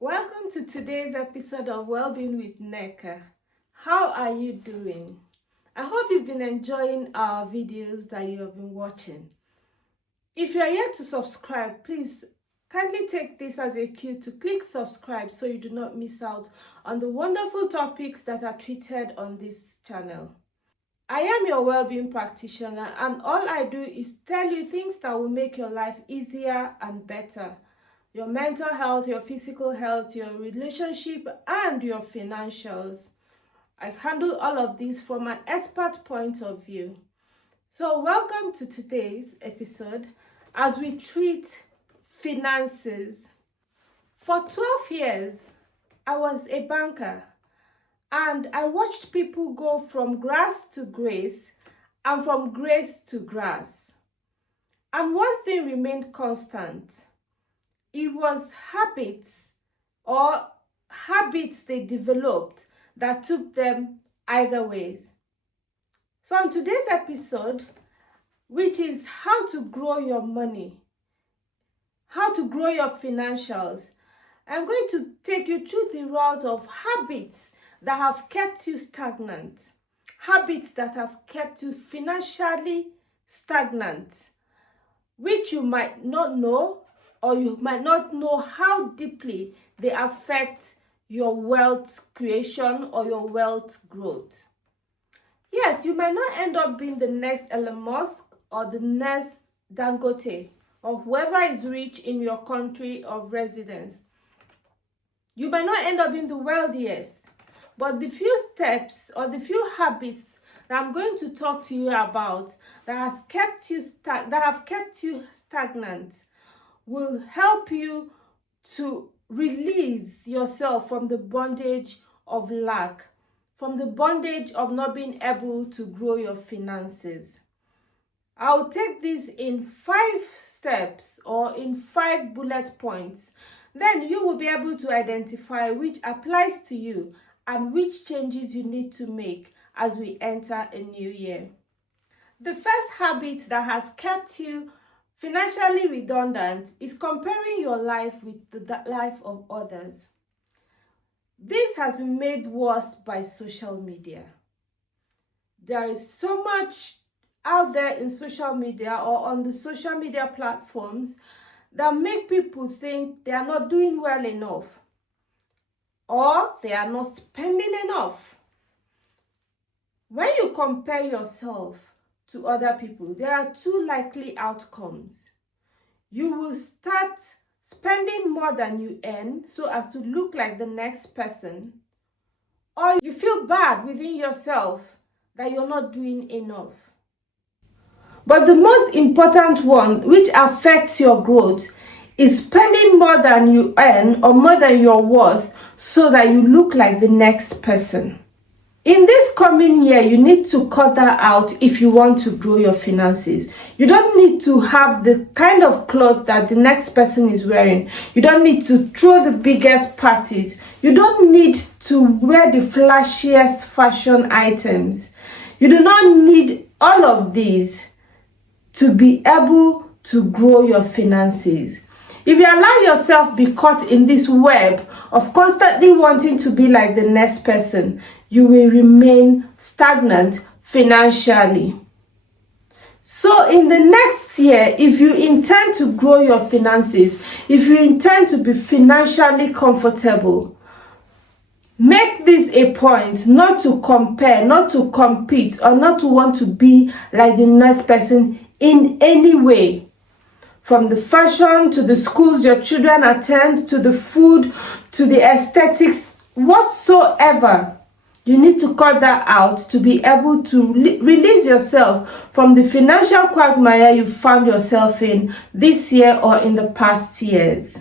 Welcome to today's episode of Wellbeing with Neka. How are you doing? I hope you've been enjoying our videos that you have been watching. If you are yet to subscribe, please kindly take this as a cue to click subscribe so you do not miss out on the wonderful topics that are treated on this channel. I am your well-being practitioner, and all I do is tell you things that will make your life easier and better. Your mental health, your physical health, your relationship, and your financials. I handle all of these from an expert point of view. So welcome to today's episode as we treat finances. For 12 years, I was a banker, and I watched people go from grass to grace and from grace to grass. And one thing remained constant. It was habits they developed that took them either ways. So on today's episode, which is how to grow your money, how to grow your financials, I'm going to take you through the route of habits that have kept you stagnant, habits that have kept you financially stagnant, which you might not know, or you might not know how deeply they affect your wealth creation or your wealth growth. Yes, you might not end up being the next Elon Musk or the next Dangote or whoever is rich in your country of residence. You might not end up being the wealthiest, but the few steps or the few habits that I'm going to talk to you about that have kept you stagnant will help you to release yourself from the bondage of lack, from the bondage of not being able to grow your finances. I'll take this in 5 steps or in 5 bullet points. Then you will be able to identify which applies to you and which changes you need to make as we enter a new year. The first habit that has kept you financially redundant is comparing your life with the life of others. This has been made worse by social media. There is so much out there in social media or on the social media platforms that make people think they are not doing well enough or they are not spending enough. When you compare yourself to other people, there are 2 likely outcomes. You will start spending more than you earn so as to look like the next person, or you feel bad within yourself that you're not doing enough. But the most important one, which affects your growth, is spending more than you earn or more than you're worth so that you look like the next person. In this coming year, you need to cut that out if you want to grow your finances. You don't need to have the kind of clothes that the next person is wearing. You don't need to throw the biggest parties. You don't need to wear the flashiest fashion items. You do not need all of these to be able to grow your finances. If you allow yourself be caught in this web of constantly wanting to be like the next person, you will remain stagnant financially. So in the next year, if you intend to grow your finances, if you intend to be financially comfortable, make this a point not to compare, not to compete, or not to want to be like the next person in any way. From the fashion to the schools your children attend, to the food, to the aesthetics, whatsoever. You need to cut that out to be able to release yourself from the financial quagmire you found yourself in this year or in the past years.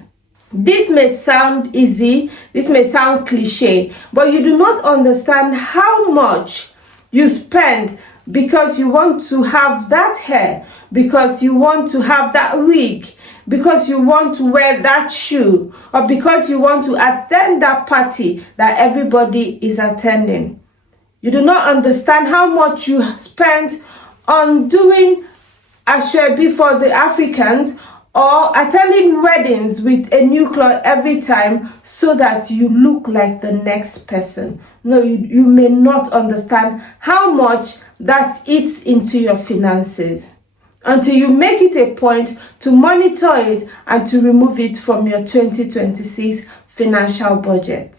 This may sound easy, this may sound cliche, but you do not understand how much you spend because you want to have that hair, because you want to have that wig, because you want to wear that shoe, or because you want to attend that party that everybody is attending. You do not understand how much you spend on doing ashwebi for the Africans, or attending weddings with a new cloth every time so that you look like the next person. No, you may not understand how much that eats into your finances until you make it a point to monitor it and to remove it from your 2026 financial budget.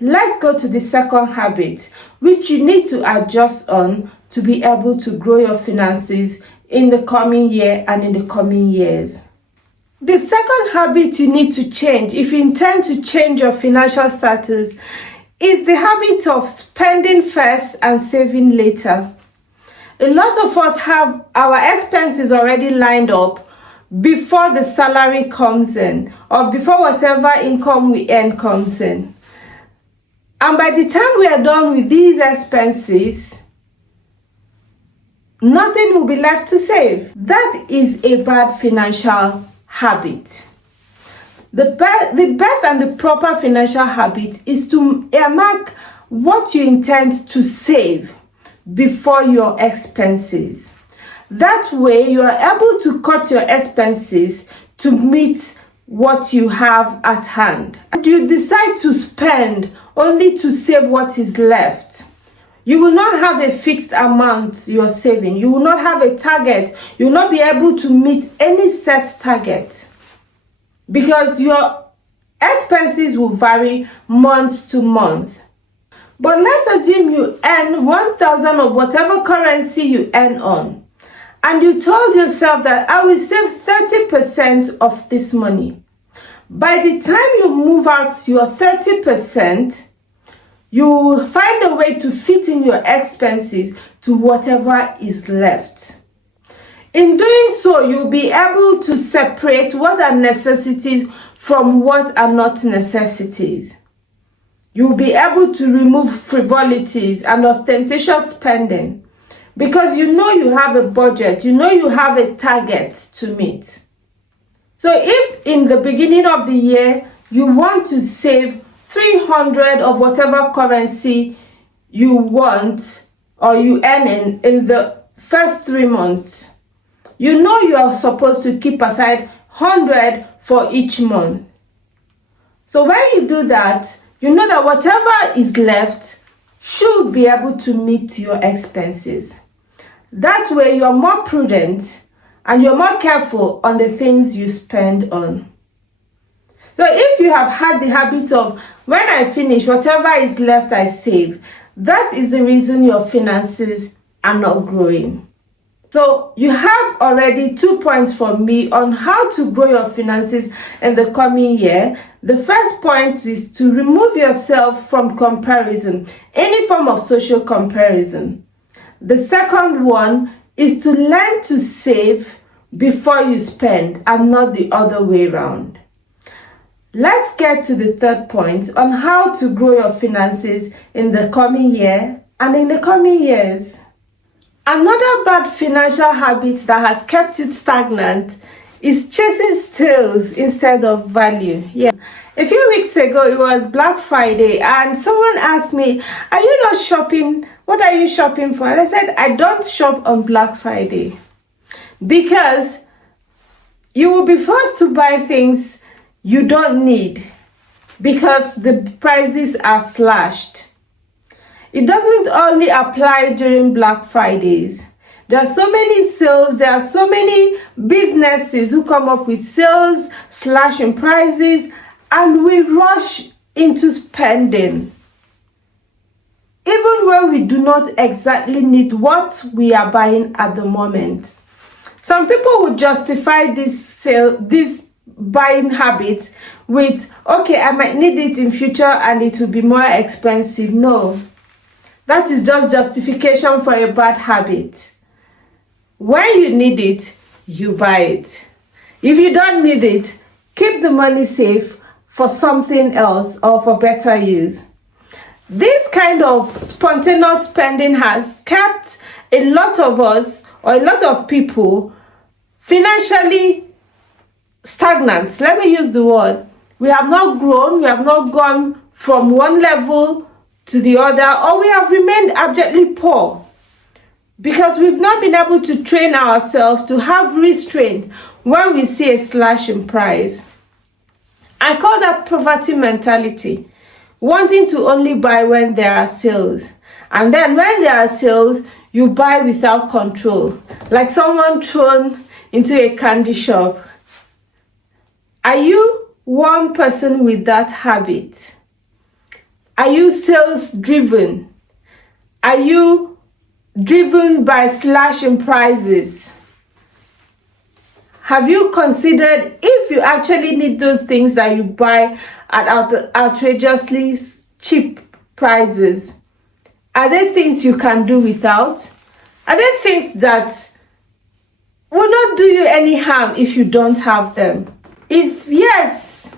Let's go to the second habit, which you need to adjust on to be able to grow your finances in the coming year and in the coming years. The second habit you need to change if you intend to change your financial status is the habit of spending first and saving later. A lot of us have our expenses already lined up before the salary comes in or before whatever income we earn comes in. And by the time we are done with these expenses, nothing will be left to save. That is a bad financial habit. The best and the proper financial habit is to earmark what you intend to save before your expenses. That way you are able to cut your expenses to meet what you have at hand. And you decide to spend only to save what is left. You will not have a fixed amount you're saving. You will not have a target. You will not be able to meet any set target because your expenses will vary month to month. But let's assume you earn 1,000 of whatever currency you earn on, and you told yourself that I will save 30% of this money. By the time you move out your 30%, you will find a way to fit in your expenses to whatever is left. In doing so, you'll be able to separate what are necessities from what are not necessities. You'll be able to remove frivolities and ostentatious spending because you know you have a budget, you know you have a target to meet. So if in the beginning of the year you want to save 300 of whatever currency you want or you earn in the first 3 months, you know you are supposed to keep aside 100 for each month. So when you do that, you know that whatever is left should be able to meet your expenses. That way you're more prudent and you're more careful on the things you spend on. So if you have had the habit of, when I finish, whatever is left I save, that is the reason your finances are not growing. So you have already 2 points from me on how to grow your finances in the coming year. The first point is to remove yourself from comparison, any form of social comparison. The second one is to learn to save before you spend and not the other way around. Let's get to the third point on how to grow your finances in the coming year and in the coming years. Another bad financial habit that has kept you stagnant is chasing steals instead of value. Yeah. A few weeks ago, it was Black Friday, and someone asked me, are you not shopping? What are you shopping for? And I said, I don't shop on Black Friday because you will be forced to buy things you don't need because the prices are slashed. It doesn't only apply during Black Fridays. There are so many sales, there are so many businesses who come up with sales, slashing prices, and we rush into spending. Even when we do not exactly need what we are buying at the moment. Some people would justify this buying habit with, okay, I might need it in future and it will be more expensive. No. That is just justification for a bad habit. When you need it, you buy it. If you don't need it, keep the money safe for something else or for better use. This kind of spontaneous spending has kept a lot of us or a lot of people financially stagnant. Let me use the word. We have not grown, we have not gone from one level to the other, or we have remained abjectly poor. because we've not been able to train ourselves to have restraint when we see a slash in price. I call that poverty mentality, wanting to only buy when there are sales. And then when there are sales, you buy without control, like someone thrown into a candy shop. Are you one person with that habit? Are you sales driven? Are you driven by slashing prices? Have you considered if you actually need those things that you buy at outrageously cheap prices? Are there things you can do without? Are there things that will not do you any harm if you don't have them? If yes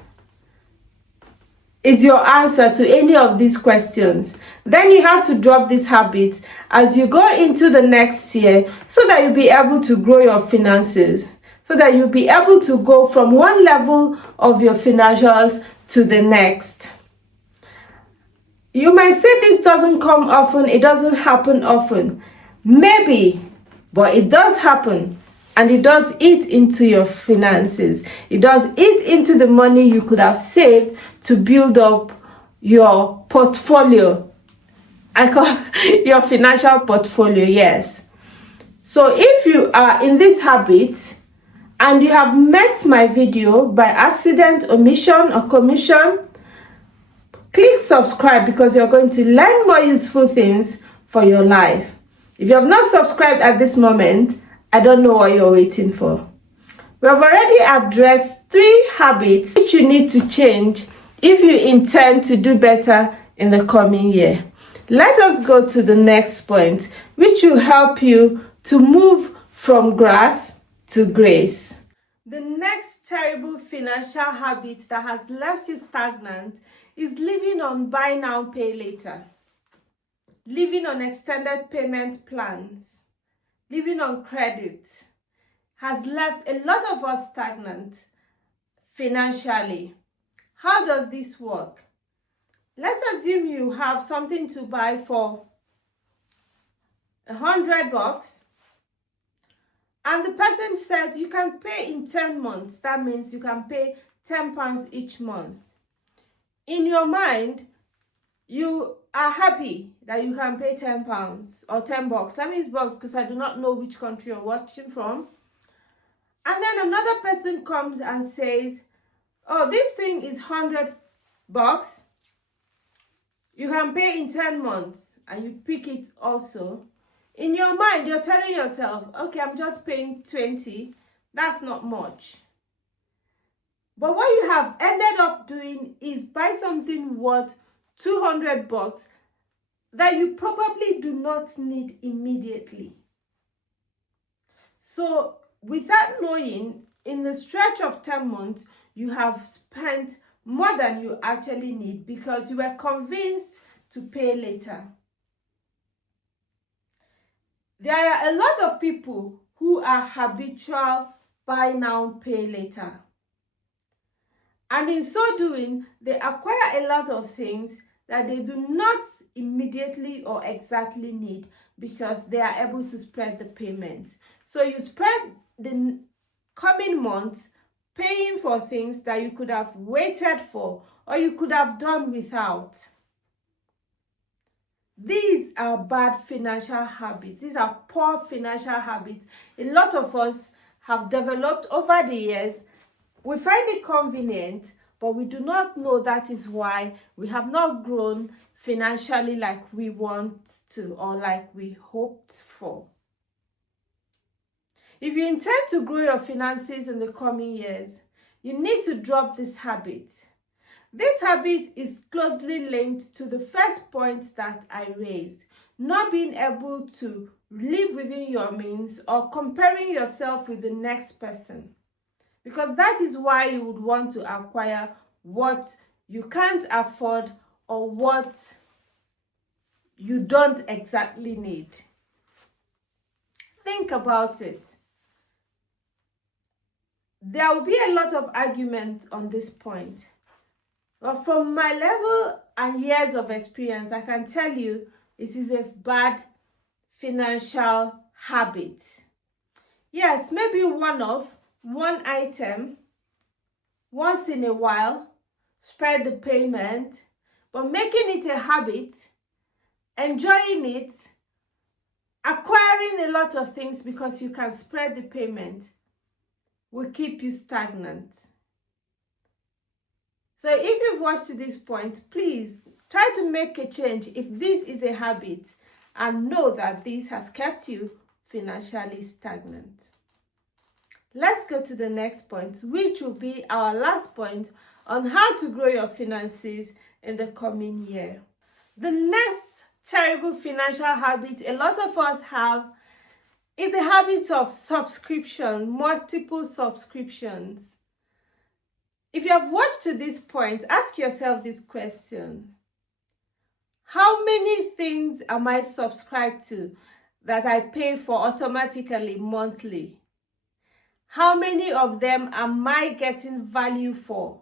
is your answer to any of these questions, then you have to drop this habit as you go into the next year so that you'll be able to grow your finances, so that you'll be able to go from one level of your financials to the next. You might say this doesn't come often, it doesn't happen often. Maybe, but it does happen. And it does eat into your finances. It does eat into the money you could have saved to build up your portfolio. I call your financial portfolio, yes. So if you are in this habit and you have met my video by accident, omission, or commission, click subscribe because you're going to learn more useful things for your life. If you have not subscribed at this moment, I don't know what you're waiting for. We have already addressed 3 habits which you need to change if you intend to do better in the coming year. Let us go to the next point, which will help you to move from grass to grace. The next terrible financial habit that has left you stagnant is living on buy now, pay later. Living on extended payment plans. Living on credit has left a lot of us stagnant financially. How does this work? Let's assume you have something to buy for $100 and the person says you can pay in 10 months. That means you can pay £10 each month. In your mind, you are happy that you can pay £10 or $10. Let me use bucks because I do not know which country you're watching from. And then another person comes and says, oh, this thing is $100. You can pay in 10 months, and you pick it also. In your mind, you're telling yourself, okay, I'm just paying 20. That's not much. But what you have ended up doing is buy something worth $200 that you probably do not need immediately. So without knowing, in the stretch of 10 months, you have spent more than you actually need because you were convinced to pay later. There are a lot of people who are habitual buy now, pay later. And in so doing, they acquire a lot of things that they do not immediately or exactly need because they are able to spread the payments. So you spread the coming months paying for things that you could have waited for or you could have done without. These are bad financial habits. These are poor financial habits. A lot of us have developed over the years. We find it convenient, but we do not know that is why we have not grown financially like we want to or like we hoped for. If you intend to grow your finances in the coming years, you need to drop this habit. This habit is closely linked to the first point that I raised, not being able to live within your means or comparing yourself with the next person. Because that is why you would want to acquire what you can't afford or what you don't exactly need. Think about it. There will be a lot of argument on this point. But from my level and years of experience, I can tell you it is a bad financial habit. Yes, maybe one item once in a while, spread the payment, but making it a habit, enjoying it, acquiring a lot of things because you can spread the payment will keep you stagnant. So if you've watched to this point, please try to make a change if this is a habit and know that this has kept you financially stagnant. Let's go to the next point, which will be our last point on how to grow your finances in the coming year. The next terrible financial habit a lot of us have is the habit of subscription, multiple subscriptions. If you have watched to this point, ask yourself this question. How many things am I subscribed to that I pay for automatically monthly? How many of them am I getting value for?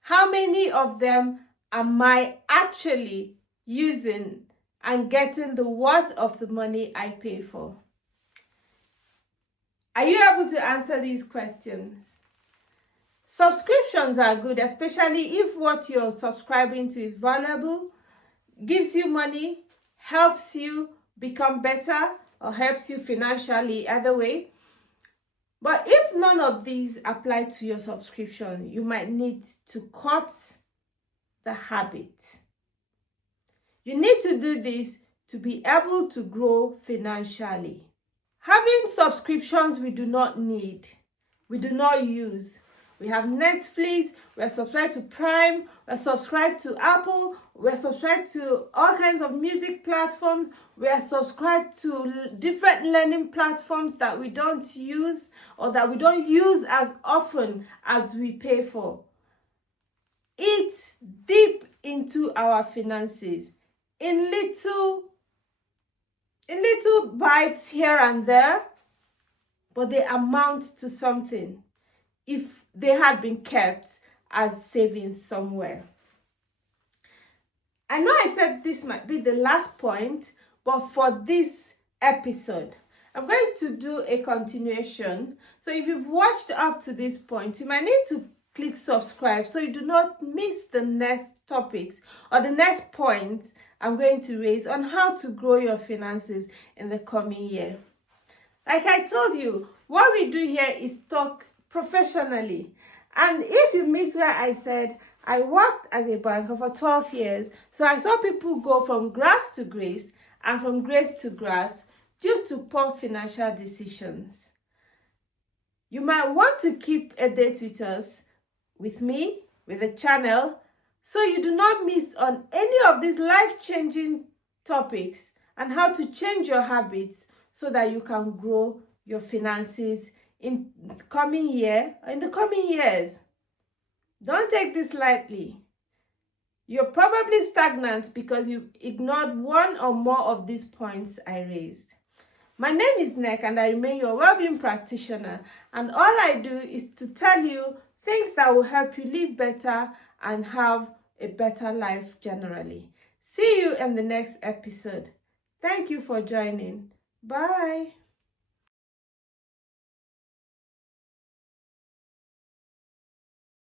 How many of them am I actually using and getting the worth of the money I pay for? Are you able to answer these questions? Subscriptions are good, especially if what you're subscribing to is valuable, gives you money, helps you become better, or helps you financially either way. But if none of these apply to your subscription, you might need to cut the habit. You need to do this to be able to grow financially. Having subscriptions we do not need, we do not use. We have Netflix, we're subscribed to Prime, we're subscribed to Apple, we're subscribed to all kinds of music platforms, we are subscribed to different learning platforms that we don't use or that we don't use as often as we pay for. Eat deep into our finances in little bites here and there, but they amount to something if they had been kept as savings somewhere. I know I said this might be the last point, but for this episode, I'm going to do a continuation. So if you've watched up to this point, you might need to click subscribe so you do not miss the next topics or the next point I'm going to raise on how to grow your finances in the coming year. Like I told you, what we do here is talk professionally. And if you miss where I said I worked as a banker for 12 years, so I saw people go from grass to grace and from grace to grass due to poor financial decisions. You might want to keep a date with us, with me, with the channel, so you do not miss on any of these life-changing topics and how to change your habits so that you can grow your finances in the coming year, in the coming years. Don't take this lightly. You're probably stagnant because you ignored one or more of these points I raised. My name is Nek and I remain your well-being practitioner, and all I do is to tell you things that will help you live better and have a better life generally. See you in the next episode. Thank you for joining. Bye.